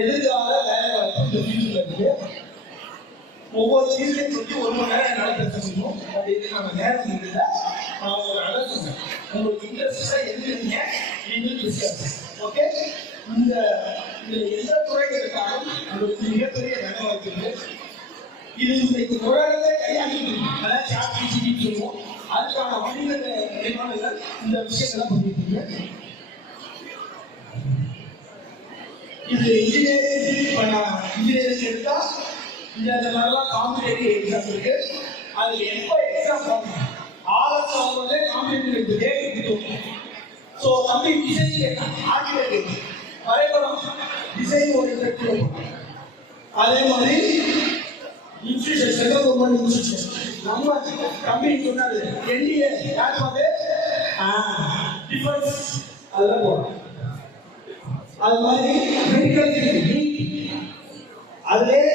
எதிர்கால வேலை வாய்ப்பு இந்த ஃபீல்டில் இருக்கு. ஒவ்வொரு ஃபீல்டையும் பற்றி 1 மணி நேரம் என்னால் பேச முடியும். அது இது நம்ம நேரம் இல்லை. நான் உங்களுக்கு அதான் சொன்னேன், உங்களுக்கு இன்ட்ரெஸ்டாக எழுதுறீங்க, நீங்கள் டிஸ்கஸ். ஓகே, இந்த எந்த துறையில் இருக்காலும் உங்களுக்கு மிகப்பெரிய வேலை வாய்ப்பு இருக்கு. இது இன்னைக்கு உலகத்தை கையாண்டு அதாவது சாப்பிட்டு சொல்லுவோம். அதுக்கான வணிக நிறுவனங்கள் இந்த விஷயங்களை பண்ணிருக்கீங்க. இது இன்ஜினியரிங் எடுத்தா இந்த மாதிரிலாம் காம்படேட்டிவ் எக்ஸாம் இருக்கு. அதுல எப்போ எக்ஸாம் பண்ணணும் ஆர்எஸ் ஆகும்போதே காம்படேட்டிவ் டேட் கொடுத்துருக்கோம். ஸோ தம்பி டிசைன் கேட்டான், ஆர்கிடெக்ட் வரைபடம் டிசைன் ஒரு எடுத்துருக்கோம். அதே மாதிரி இன்ஸ்டியூஷன் சென்ட்ரல் கவர்மெண்ட் இன்ஸ்டியூஷன் நம்ம தம்பி சொன்னது என்டிஏ யார் பார்த்து டிஃபென்ஸ் அதெல்லாம் போகிறோம். அது மாதிரி மெடிக்கல் அதுலேயே